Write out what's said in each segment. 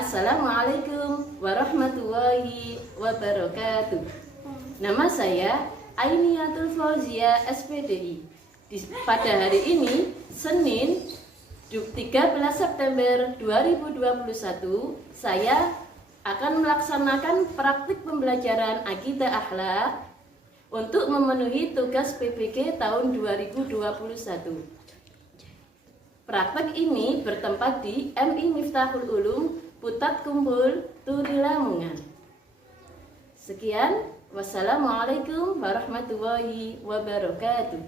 Assalamualaikum warahmatullahi wabarakatuh. Nama saya Ainiatul Fauzia SPDI. Pada hari ini, Senin 13 September 2021, saya akan melaksanakan praktik pembelajaran akidah akhlak untuk memenuhi tugas PPG tahun 2021. Praktek ini bertempat di MI Miftahul Ulum, Putat Kumpul, Turi Lamongan. Sekian, wassalamualaikum warahmatullahi wabarakatuh.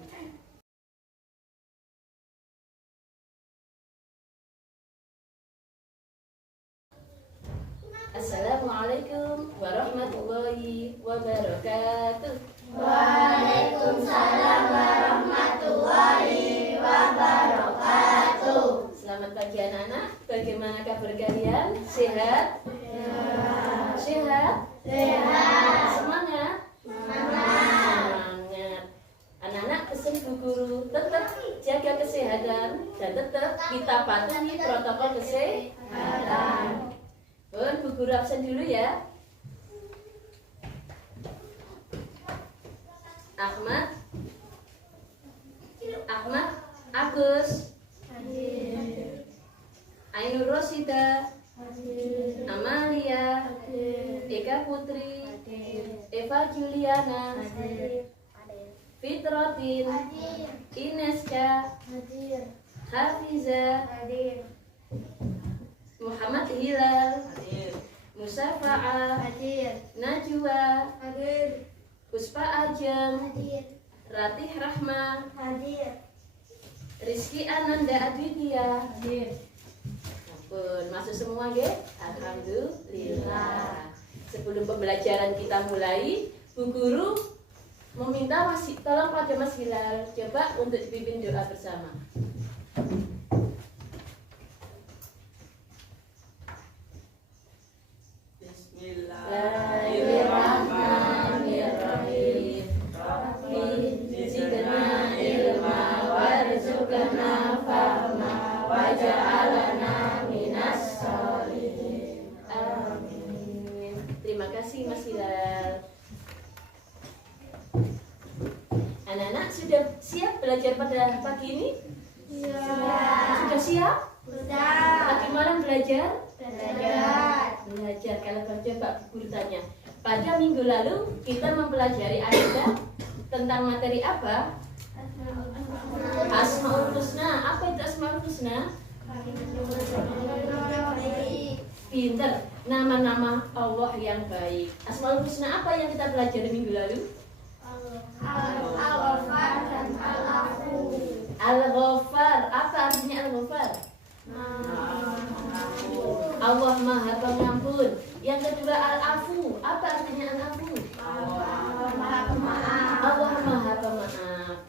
Assalamualaikum warahmatullahi wabarakatuh. Waalaikumsalam warahmatullahi wabarakatuh. Selamat pagi anak-anak, bagaimana kabar kalian? Sehat? Sehat? Sehat. Semangat? Semangat. Anak-anak, pesan Bu Guru tetap jaga kesehatan dan tetap kita patuhi protokol kesehatan. Bu Guru absen dulu ya. Ahmad, Agus, Ainur Rosida, Amalia, Eka Putri, Eva Juliana, Fitrotin, Ineska, Hafiza, Muhammad Hilal, Musafa'a, Najwa, Puspa Ajeng, Ratih Rahma, Rizky Ananda Aditya. Ampun, masuk semua ya? Alhamdulillah. Sebelum pembelajaran kita mulai, Bu Guru meminta tolong pada Mas Hilal coba untuk dipimpin doa bersama. Bismillahirrahmanirrahim. Rabbi zidna ilma warzuqna fahma waj'alna minas sholihin. Amin. Terima kasih Mas Hilal. Anak-anak sudah siap belajar pada pagi ini? Sudah siap? Tadi malam belajar? Belajar. Kalau coba Bu Guru tanya, pada minggu lalu kita mempelajari akidah tentang materi apa? Asmaul Husna. Apa itu Asmaul Husna? Pinter. Nama-nama Allah yang baik. Asmaul Husna apa yang kita pelajari minggu lalu? Al-Ghafar dan Al-Afu. Al-Ghafar. Apa artinya Al-Ghafar? Allah Maha Pengampun. Yang kedua Al-Afu. Apa artinya Al-Afu? Allah Maha Pemaaf.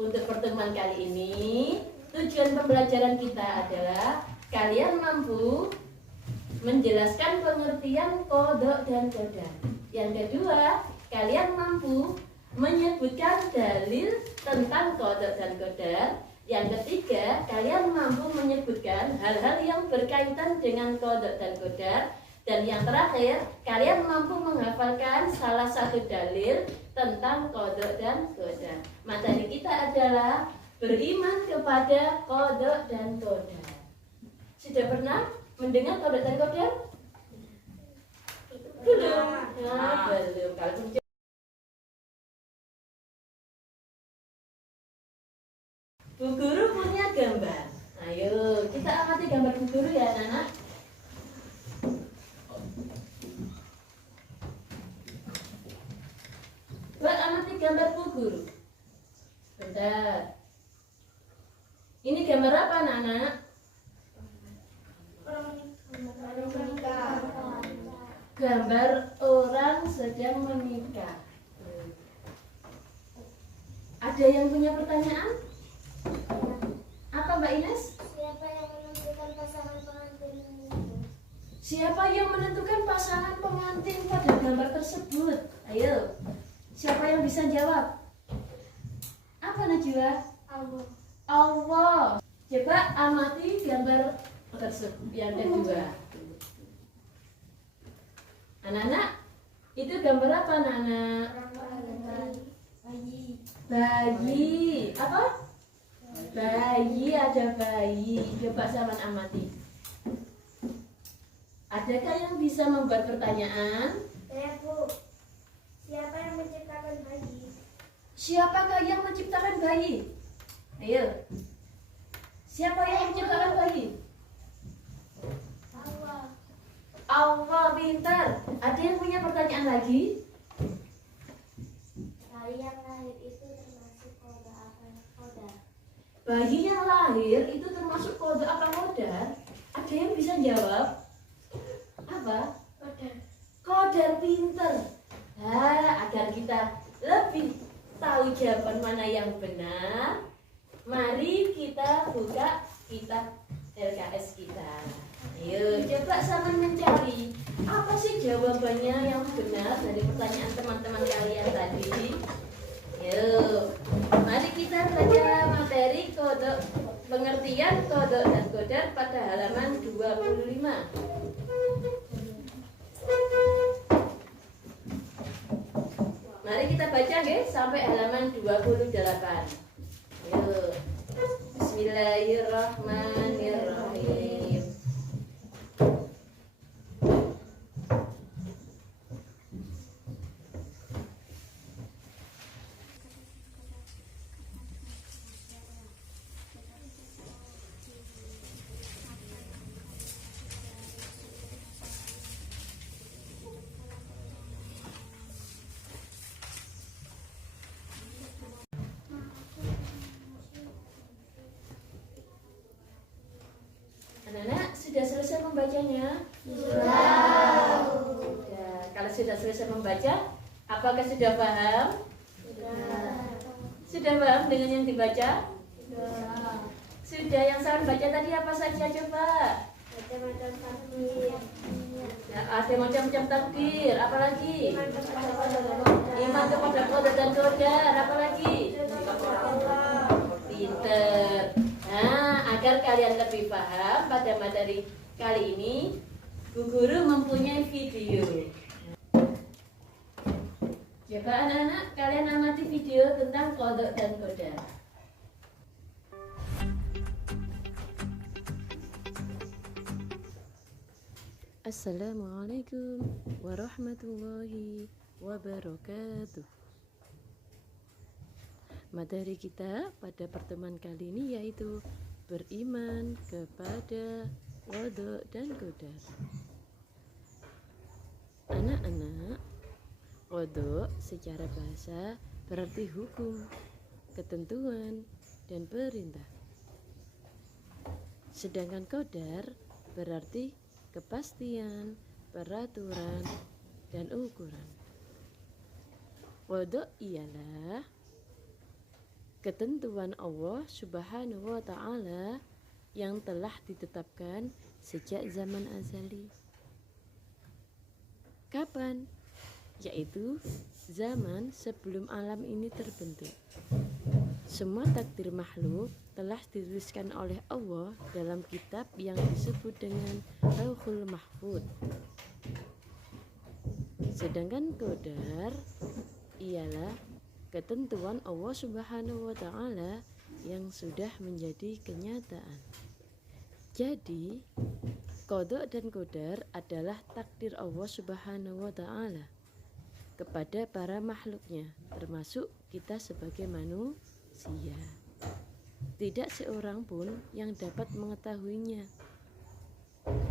Untuk pertemuan kali ini, tujuan pembelajaran kita adalah kalian mampu menjelaskan pengertian kodok dan qadar. Yang kedua, kalian mampu menyebutkan dalil tentang kodok dan qadar. Yang ketiga, kalian mampu menyebutkan hal-hal yang berkaitan dengan kodok dan qadar. Dan yang terakhir, kalian mampu menghafalkan salah satu dalil tentang kodok dan qadar. Materi kita adalah beriman kepada kodok dan qadar. Sudah pernah mendengar kodok dan qadar? Belum. Belum. Kalau Bu Guru punya gambar. Ayo, kita amati gambar Bu Guru ya, anak-anak. Buat amati gambar Bu Guru. Bentar. Ini gambar apa, anak-anak? Gambar orang sedang menikah. Ada yang punya pertanyaan? Apa Mbak Ines? Siapa yang menentukan pasangan pengantin? Siapa yang menentukan pasangan pengantin pada gambar tersebut? Ayo, siapa yang bisa jawab? Apa Najwa? Allah. Coba amati gambar tersebut yang kedua. Anak-anak, itu gambar apa anak-anak? Bayi. Apa? Bayi, ada bayi. Coba Saman amati. Adakah yang bisa membuat pertanyaan? Saya Bu, siapa yang menciptakan bayi? Siapakah yang menciptakan bayi? Ayo. Siapa yang menciptakan bayi? Allah. Allah, pintar. Ada yang punya pertanyaan lagi? Bayi yang lahir itu termasuk kode apa? Kode. Bayi yang lahir itu termasuk kode apa kodar? Ada yang bisa jawab? Apa? Kode. Kodar, pintar. Agar kita lebih tahu jawaban mana yang benar, mari kita buka kitab LKS kita. Ayo, coba sama mencari apa sih jawabannya yang benar dari pertanyaan teman-teman kalian tadi. Yuk, mari kita baca materi kodok, pengertian kodok dan kodar pada halaman 25. Mari kita baca guys sampai halaman 28. Yuk. Bismillahirrahmanirrahim. Anak-anak sudah selesai membacanya? Sudah. Kalau sudah selesai membaca, apakah sudah paham? Sudah paham dengan yang dibaca? Sudah. Yang saya baca tadi apa saja coba? Macam-macam takdir. Ya, ada macam-macam takdir. Apalagi? Iman kepada Allah. Iman kepada qadar dan qadar. Apalagi? Allah. Pinter. Nah, agar kalian lebih paham pada materi kali ini, Bu Guru mempunyai video. Coba anak-anak, kalian amati video tentang kodok dan qadar. Assalamualaikum warahmatullahi wabarakatuh. Materi kita pada pertemuan kali ini yaitu beriman kepada qada dan qadar. Anak-anak, qada secara bahasa berarti hukum, ketentuan, dan perintah. Sedangkan qadar berarti kepastian, peraturan, dan ukuran. Qada ialah ketentuan Allah Subhanahu wa Ta'ala yang telah ditetapkan sejak zaman azali. Kapan? Yaitu zaman sebelum alam ini terbentuk. Semua takdir makhluk telah dituliskan oleh Allah dalam kitab yang disebut dengan Lauhul Mahfuz. Sedangkan qadar ialah ketentuan Allah Subhanahu wa Ta'ala yang sudah menjadi kenyataan. Jadi, qada dan qadar adalah takdir Allah Subhanahu wa Ta'ala kepada para makhluknya, termasuk kita sebagai manusia. Tidak seorang pun yang dapat mengetahuinya.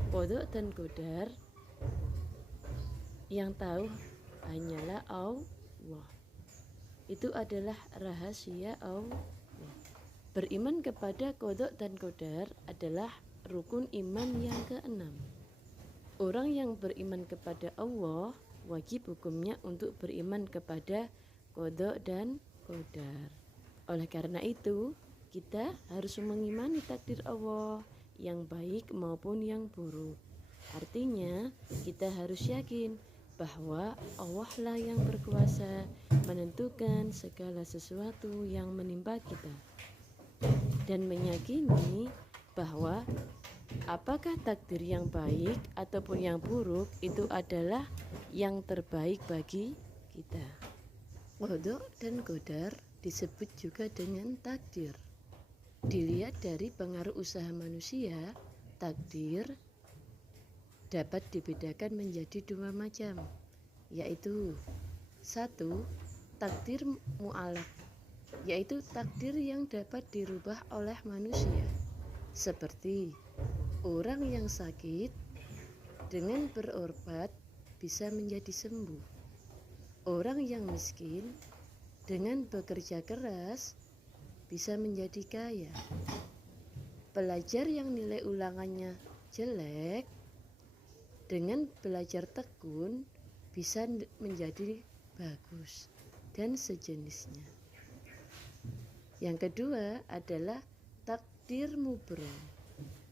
Qada dan qadar yang tahu hanyalah Allah. Itu adalah rahasia Allah. Beriman kepada qada dan qadar adalah rukun iman yang keenam. Orang yang beriman kepada Allah wajib hukumnya untuk beriman kepada qada dan qadar. Oleh karena itu, kita harus mengimani takdir Allah yang baik maupun yang buruk. Artinya, kita harus yakin bahwa Allah lah yang berkuasa menentukan segala sesuatu yang menimpa kita, dan meyakini bahwa Apakah takdir yang baik ataupun yang buruk itu adalah yang terbaik bagi kita. Qadha dan qadar disebut juga dengan takdir. Dilihat dari pengaruh usaha manusia, takdir dapat dibedakan menjadi dua macam, yaitu satu, takdir mu'alaq, yaitu takdir yang dapat dirubah oleh manusia, seperti orang yang sakit dengan berobat bisa menjadi sembuh, orang yang miskin dengan bekerja keras bisa menjadi kaya, pelajar yang nilai ulangannya jelek dengan belajar tekun bisa menjadi bagus, dan sejenisnya. Yang kedua adalah takdir mubrom,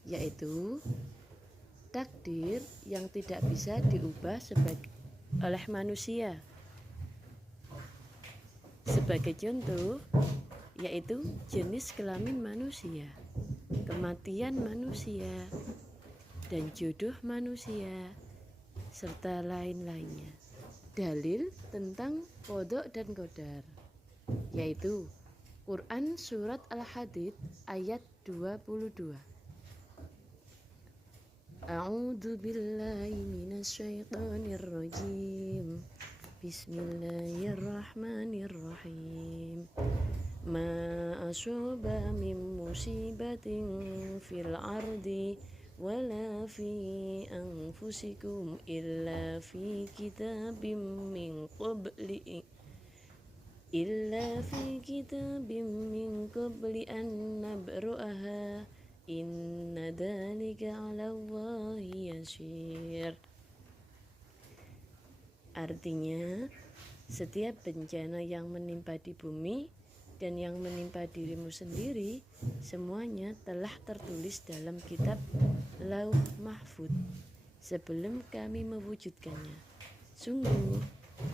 yaitu takdir yang tidak bisa diubah oleh manusia. Sebagai contoh, yaitu jenis kelamin manusia, kematian manusia, dan jodoh manusia, serta lain-lainnya. Dalil tentang qadha dan qadar, yaitu Quran Surat Al-Hadid ayat 22. A'udzu billahi minasyaitonir rajim. Bismillahirrahmanirrahim. Ma asaba min musibatin fil ardi wala fi anfusikum illa fi kitabim min qabli an nabru'aha inna dzalika 'ala Allahi yasir. Artinya, setiap bencana yang menimpa di bumi dan yang menimpa dirimu sendiri, semuanya telah tertulis dalam kitab Lauh Mahfuz sebelum kami mewujudkannya. Sungguh,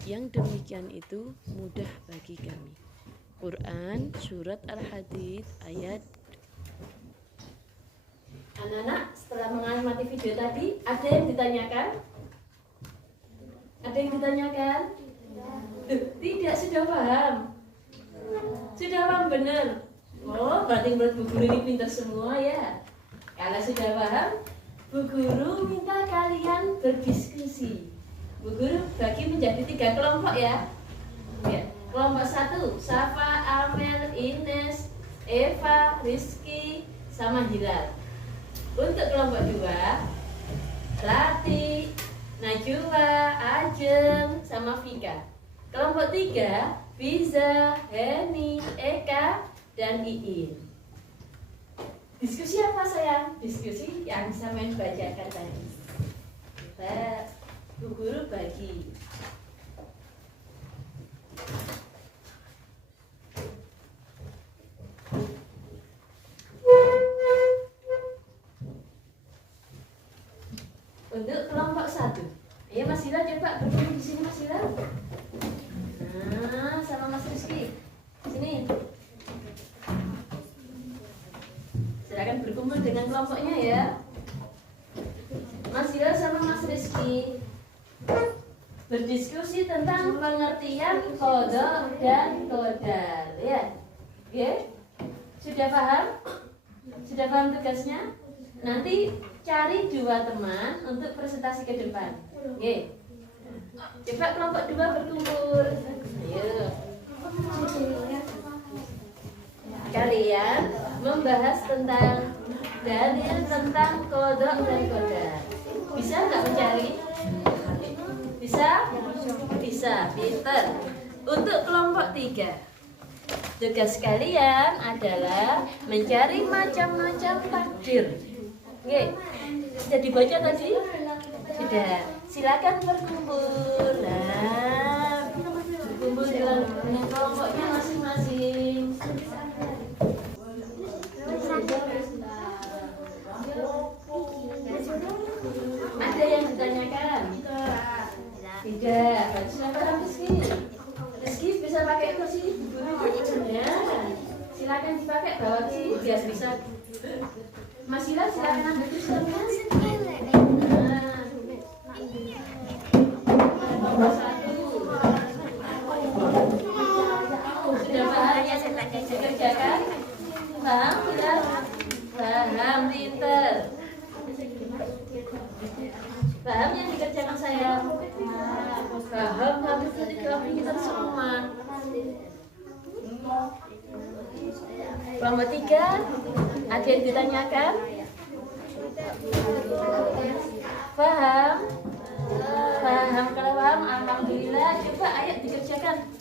yang demikian itu mudah bagi kami. Quran Surat Al-Hadid ayat. Anak-anak, setelah mengamati video tadi, ada yang ditanyakan? Ada yang ditanyakan? Tidak, sudah paham? Sudah paham benar? Oh, berarti menurut Bu Guru ini pintar semua ya. Kalau sudah paham, Bu Guru minta kalian berdiskusi. Bu Guru bagi menjadi 3 kelompok ya. Kelompok 1, Safa, Amel, Ines, Eva, Rizky, sama Hilal. Untuk kelompok 2, Rati, Najwa, Ajeng, sama Vika. Kelompok 3, Biza, Heni, Eka, dan Iin. Diskusi apa sayang? Diskusi yang bisa main bacakan tadi. Kita Bu Guru bagi. Untuk kelompok 1, ayo Mas Hilal coba berkumpul di sini Mas Hilal. Nah, sama Mas Rizky, sini. Silakan berkumpul dengan kelompoknya ya. Mas Hilal sama Mas Rizky berdiskusi tentang pengertian qadha dan qadar ya. Sudah paham? Sudah paham tugasnya? Nanti cari 2 teman untuk presentasi ke depan. Coba kelompok 2 berkumpul. Ayo. Kalian membahas tentang dalil tentang qadha dan qadar. Bisa nggak mencari? Bisa? Bisa, pinter. Untuk kelompok 3, tugas kalian adalah mencari macam-macam takdir. Sudah dibaca tadi? Sudah. Silakan berkumpul. Nah, berkumpul dengan kelompoknya masing-masing. Ada yang ditanyakan? Tidak. Silakan Rizky bisa pakai kursi guru. Ya. Silakan dipakai bawa ke sini biar bisa. Mas Hilal silakan ambil tulisannya. Nomor 1. Sudah paham ya dikerjakan? Paham sudah? Paham, pinter. Paham yang dikerjakan saya? Paham, habis itu kita semua. Kelompok 3, ada yang ditanyakan? Paham? Paham, kalau paham, alhamdulillah. Coba ayo dikerjakan.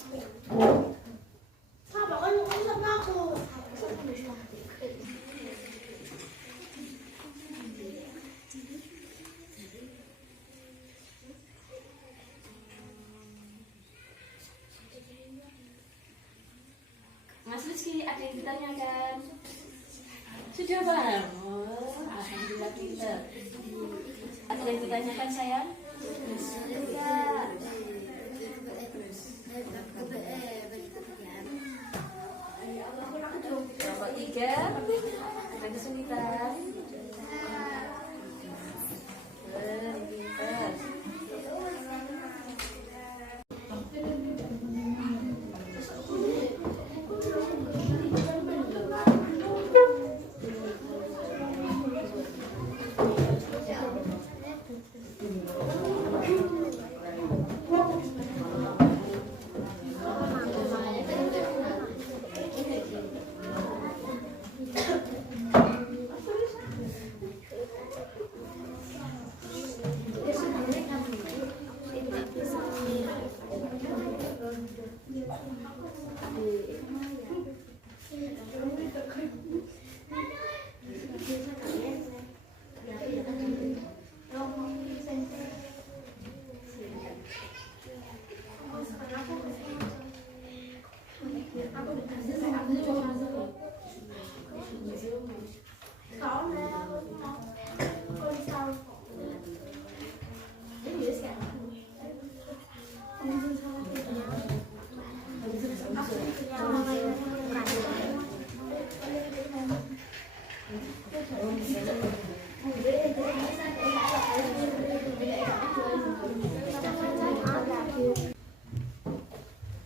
Mas Rizky, ada yang ditanyakan? Sudah paham? Oh, alhamdulillah pinter. Ada yang ditanyakan sayang? Kelompok 3, ada kesulitan? Pinter.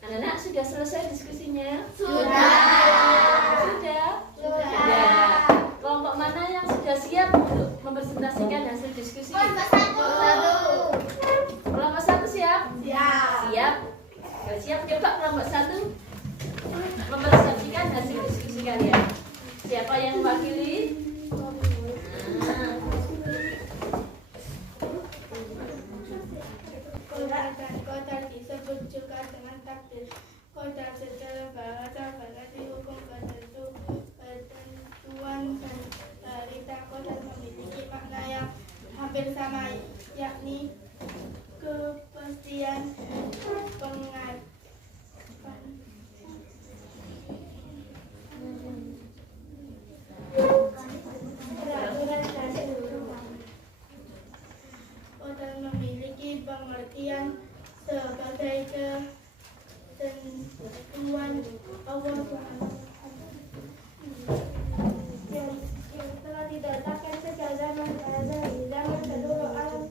Anak-anak sudah selesai diskusinya? Sudah. Ya. Kelompok mana yang sudah siap untuk mempresentasikan hasil diskusi? Kelompok 1 siap? Siap. Kalau siap, coba kelompok 1 mempresentasikan hasil diskusi kalian. Siapa yang mewakili? Kodar disebut juga dengan takdir. Kodar secara bahasa berarti hukum ketentuan dan realita. Kodar memiliki makna yang hampir sama, yakni kepastian pengaturan. Kodar memiliki pengertian sebagai ketentuan Allah yang telah ditetapkan sejak zaman seluruh alam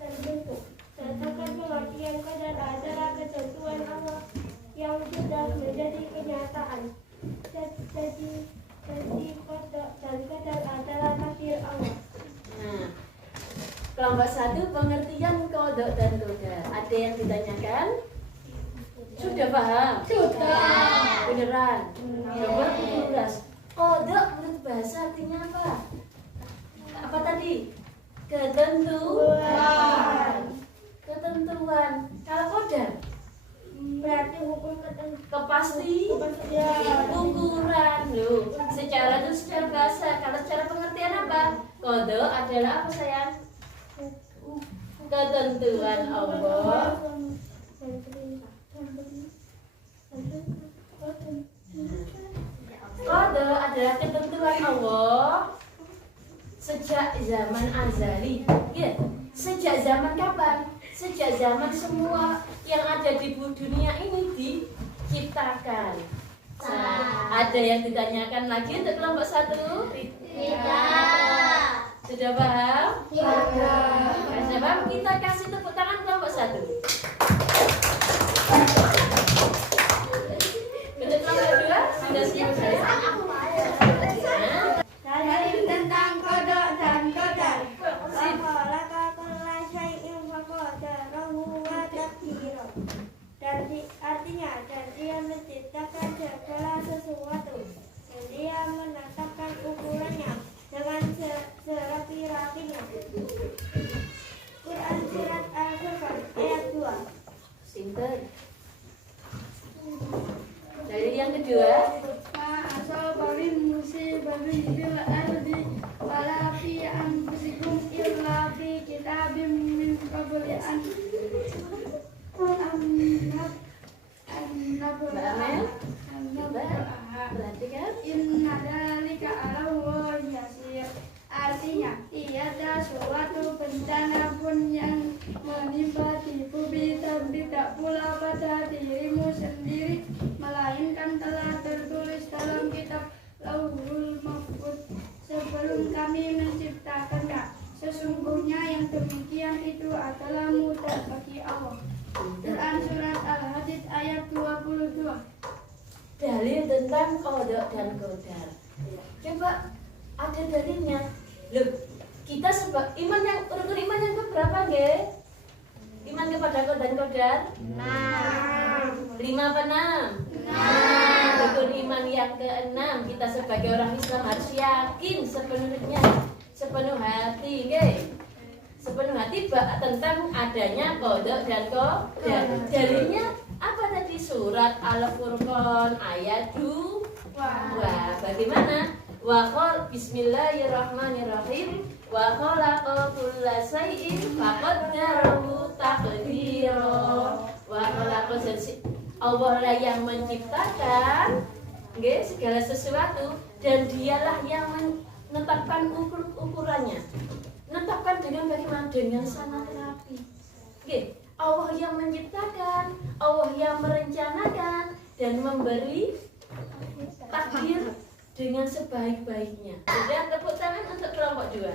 terbentuk. Sedangkan pengertian qadar adalah ketentuan Allah yang sudah menjadi kenyataan. Jadi qadar dan qadar adalah takdir Allah. Kelompok 1 pengertian kodok dan qadar. Ada yang ditanyakan? Sudah paham? Sudah. Beneran? Nomor 17. Kodok menurut bahasa artinya apa? Apa tadi? Ketentuan. Kalau qadar? Berarti hukum ketentuan. Kepastian. Ukuran. Loh, secara itu secara bahasa. Kalau secara pengertian apa? Kodok adalah apa sayang? Ketentuan Allah. Qadar adalah ketentuan Allah sejak zaman azali. Ya, sejak zaman kapan? Sejak zaman semua yang ada di dunia ini diciptakan. Nah, Ada yang ditanyakan lagi untuk kelompok 1? Tidak. Sudah paham? Tidak. Sudah paham? Kita kasih tepuk tangan kelompok 1. Untuk kelompok 2 sudah siap? Nah, Dalil tentang kodok dan kodar. Khalaqa kulla syai'in faqadarahu wa taqdira. Artinya, dan dia menciptakan segala sesuatu. Dan dia menetapkan ukurannya dengan serapi-rapinya. Quran Surat Al-Furqan ayat 2. pinter. Dari yang kedua, Ma'asabarin musibatin fil ardi wala fi anfusikum illa fi kitabim min qabli an Mbak Amel, perhatikan. Inna dzalika 'ala Allahi yasir. Artinya, tiada suatu bencana pun yang menimpa di bumi dan tidak pula pada dirimu sendiri, melainkan telah tertulis dalam kitab Lauhul Mahfuz sebelum kami menciptakannya. Sesungguhnya yang demikian itu adalah mudah bagi Allah. Quran Surat Al-Hadid ayat 22. Dalil tentang kodok dan kodar. Coba ada dalilnya. Loh, kita sebab iman yang rukun iman yang keberapa, nggih? Iman kepada kodok dan kodar? 5 apa 6? Rukun iman yang ke-6, kita sebagai orang Islam harus yakin sepenuhnya, sepenuh hati, nggih. Sepenuh hati tentang adanya kodok dan kodar. Dalilnya apa tadi? Surat Al-Furqan ayat 2. Wah, bagaimana? Bismillahirrahmanirrahim. Wa khalaqa kulla syai'in faqaddarahu taqdira. Wa khalaqa Allah lah yang menciptakan nggih segala sesuatu, dan dialah yang menetapkan ukurannya. Menetapkan dengan bagaimana? Dengan sangat rapi. Nggih, Allah yang menciptakan, Allah yang merencanakan dan memberi takdir dengan sebaik-baiknya. Sudah, tepuk tangan untuk kelompok 2.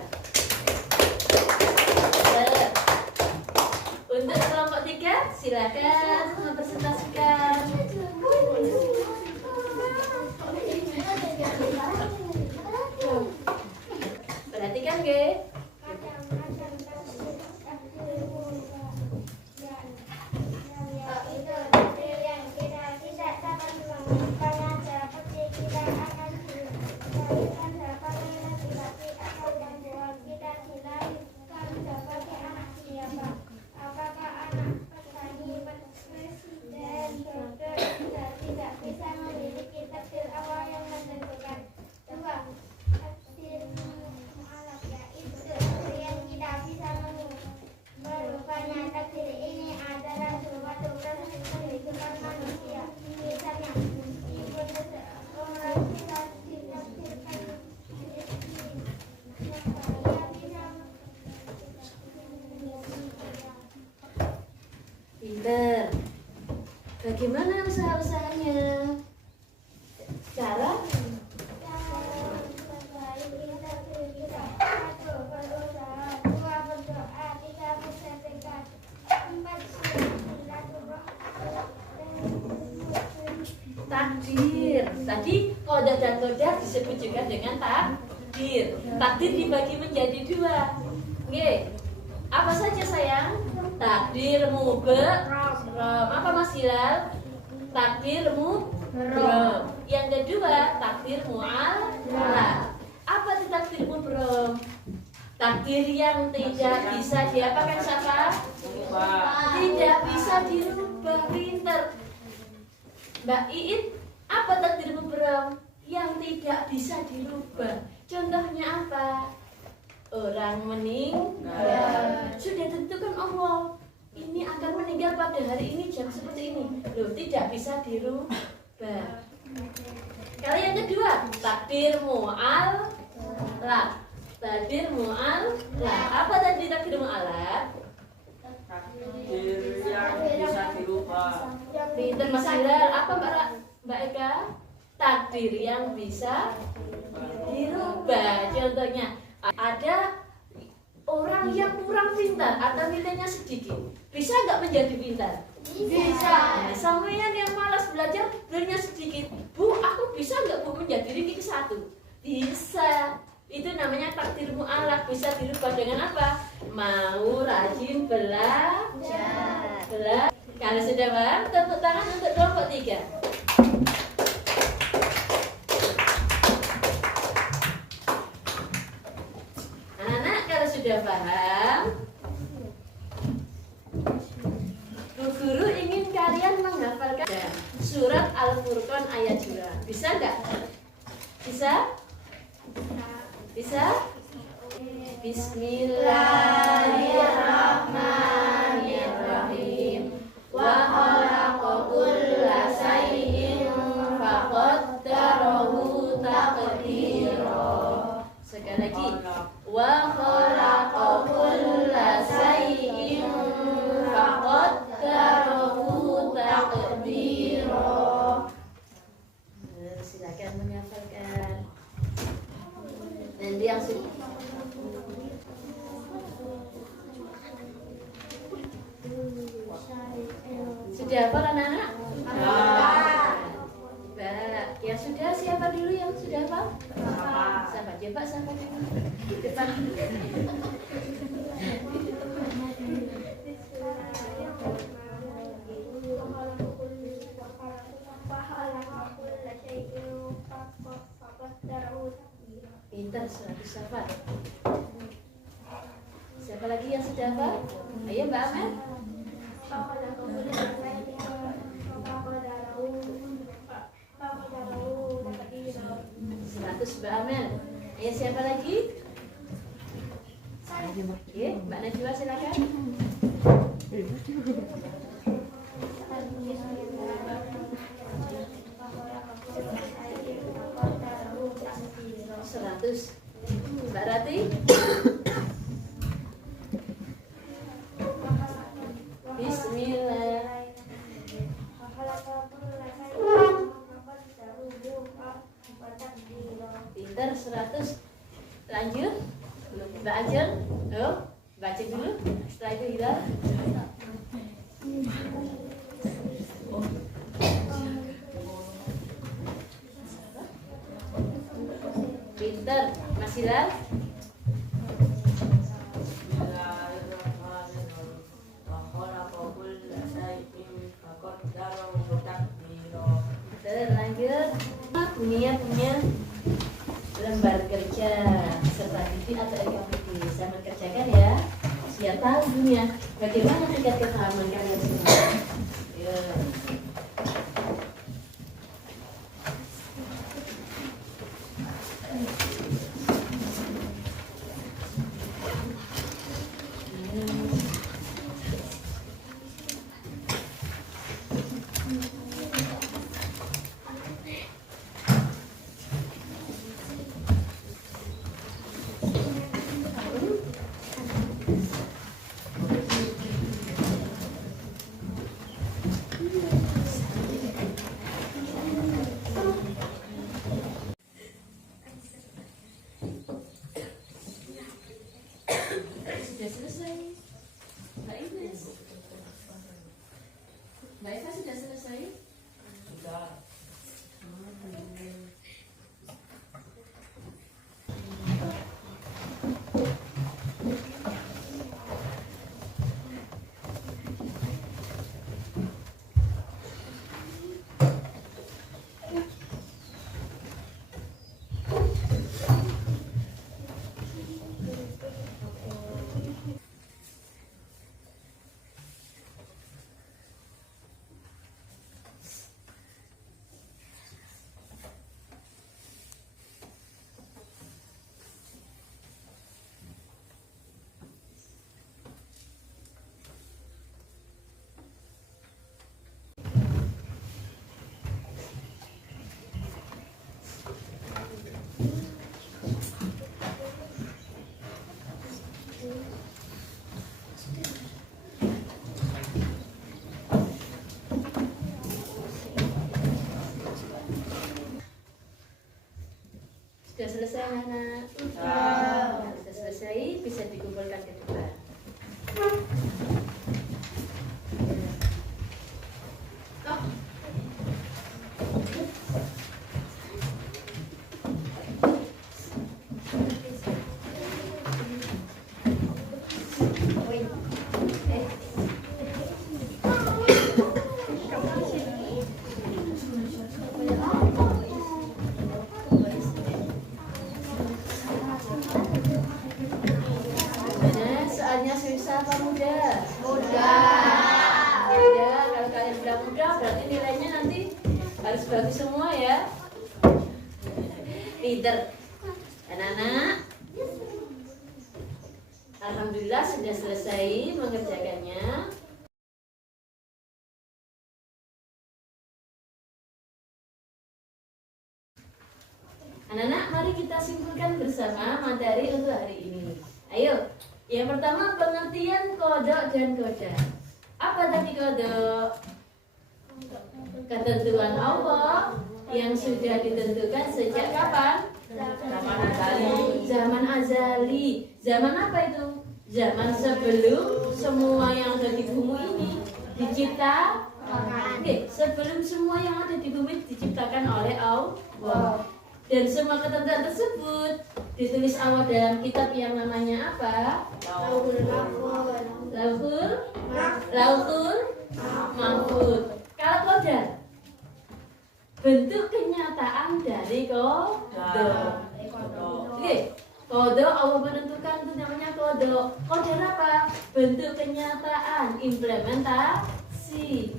Untuk kelompok 3, silakan mempresentasikan. Perhatikan, nggih. Pinter. Bagaimana usaha-usahanya? Cara? Takdir. Tadi kodok dan kodar disebut juga dengan takdir. Takdir dibagi menjadi 2. Nggih. Apa saja sayang? Takdir mubram. Apa Mas Hilal? Takdir mubram. Yang kedua, takdir mu'allaq. Apa itu takdir mubram? Takdir yang tidak bisa diapakan siapa? Tidak bisa dirubah. Pinter. Mbak Iit, apa takdir mubram? Yang tidak bisa dirubah. Contohnya apa? Orang meninggal. Sudah tentukan Allah, ini akan meninggal pada hari ini jam seperti ini. Loh, tidak bisa dirubah. Kalau yang kedua, takdir mu'allaq. Takdir mu'allaq. Apa tadi takdir mu'allaq? Takdir yang bisa dirubah. Pinter Mas Hilal. Apa Mbak Eka? takdir yang bisa dirubah. Contohnya, ada orang yang kurang pintar atau nilainya sedikit, bisa nggak menjadi pintar? Bisa. Nah, sampean yang malas belajar, nilainya sedikit, Bu, aku bisa nggak Bu menjadi ranking 1? Bisa. Itu namanya takdir mu'alaq, bisa dirubah dengan apa? Mau rajin belajar. Kalau sudah paham, tepuk tangan untuk kelompok 3. Anak-anak, kalau sudah paham, Bu Guru ingin kalian menghafalkan surat Al-Furqan ayat 2. Bisa nggak? Bisa? Bisa? Bismillahirrahmanirrahim. Wa khalaqa kulla shay'in faqaddarahu taqdira. Sekali lagi. Wa khalaqa kulla shay'in faqaddarahu taqdira. Silakan menghafalkan. Nanti yang sudah hafal anak-anak? Baik. Ya sudah, siapa dulu yang sudah hafal? Siapa? Coba siapa dulu? Depan. Pintar 100 hafal. Siapa lagi yang sudah hafal? Ayo Mbak Amel. 100 Mbak Amel. Ayo siapa lagi? Oke, Mbak Najwa silakan. Mbak Rati. Bismillah. Pintar 100. Lanjut. Mbak Ajeng. Oh, baca dulu. Setelah itu Hilal. Pintar. Mas Hilal. Lanjut. Punya lembar kerja serta diri atau EKBD. Saya mengerjakan ya, biar tahu dunia bagaimana tingkat kepahaman kalian semua. Ya. Sudah selesai anak? Sudah selesai, bisa dikumpulkan ke depan. Gimana? Soalnya susah apa mudah? Mudah. Kalau kalian bilang mudah, berarti nilainya nanti harus bagus semua ya. Pinter. Anak-anak. Alhamdulillah sudah selesai mengerjakannya. Anak-anak, mari kita simpulkan bersama materi untuk hari ini. Ayo, yang pertama pengertian kodok dan kodar. Apa tadi kodok? Ketentuan Allah yang sudah ditentukan sejak kapan? Zaman azali. Zaman azali. Zaman apa itu? Zaman sebelum semua yang ada di bumi ini diciptakan. Sebelum semua yang ada di bumi diciptakan oleh Allah. Dan semua ketentuan tersebut ditulis Allah dalam kitab yang namanya apa? Lauhul Mahfuz. Kalau kodar, bentuk kenyataan dari kodok. Kodok Allah menentukan itu namanya kodok. Kodar apa? Bentuk kenyataan, implementasi.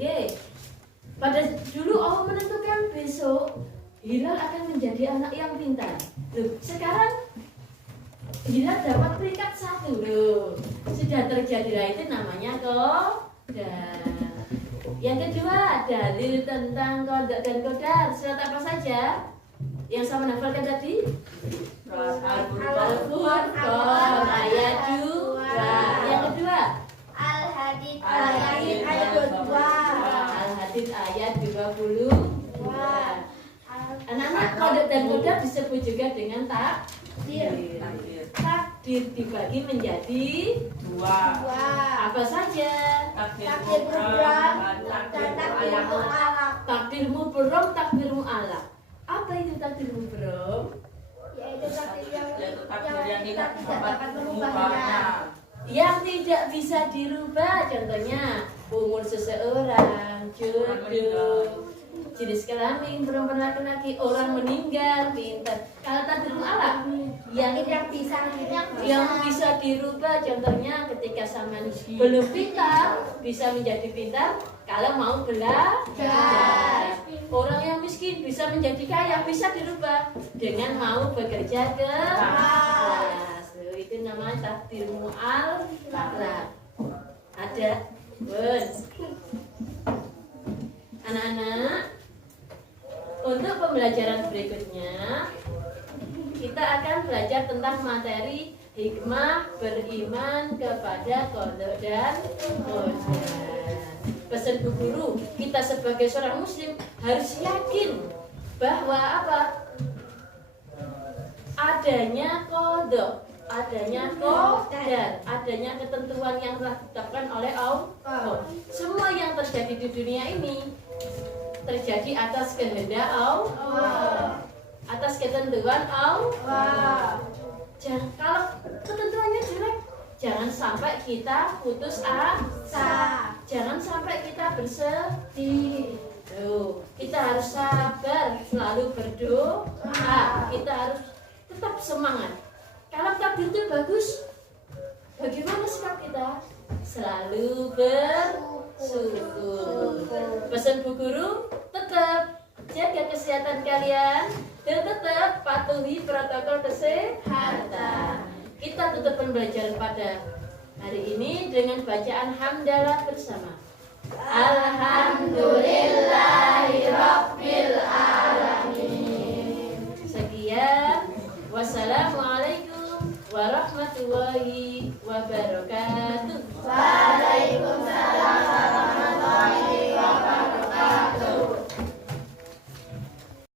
Pada dulu Allah menentukan besok Hilal akan menjadi anak yang pintar. Loh, sekarang Hilal dapat peringkat 1 loh. Sudah terjadilah itu namanya kodar. Yang kedua, dalil tentang kodok dan kodar. Surat apa saja? Yang sama menghafalkan tadi? Al-Furqan ayat 2. Yang kedua? Al-Hadid ayat 22. Al-Hadid ayat 22. Anak-anak, kodok dan kodar disebut juga dengan takdir. Takdir dibagi menjadi 2. Apa saja? Takdir mubrah dan takdir mu'alaq. Takdir mubrom, takdir mu'alaq. Apa itu takdir mubrom? Yaitu takdir yang kita tidak dapat merubahnya. Yang tidak bisa dirubah, contohnya umur seseorang, jodoh, jenis kelamin, perempuan laki-laki, orang meninggal, pintar. Kalau takdir mu'alaq yang bisa dirubah, contohnya ketika zaman belum pintar bisa menjadi pintar kalau mau belajar. Orang yang miskin bisa menjadi kaya, bisa dirubah dengan mau bekerja keras. Itu namanya takdir mu'alaq. Ada, Bun. Anak-anak, untuk pembelajaran berikutnya kita akan belajar tentang materi hikmah beriman kepada kodok dan kodar. Pesan Bu Guru, kita sebagai seorang muslim harus yakin bahwa apa? Adanya kodok, adanya kodar, adanya ketentuan yang telah ditetapkan oleh Allah. Semua yang terjadi di dunia ini terjadi atas kehendak Allah, atas ketentuan Allah. Kalau ketentuannya jelek, jangan sampai kita putus asa, jangan sampai kita bersedih. Kita harus sabar, selalu berdoa, kita harus tetap semangat. Kalau takdir itu bagus, bagaimana sikap kita? Selalu bersyukur. Pesan Bu Guru, tetap jaga kesehatan kalian dan tetap patuhi protokol kesehatan. Kita tutup pembelajaran pada hari ini dengan bacaan hamdalah bersama. Alhamdulillahirabbil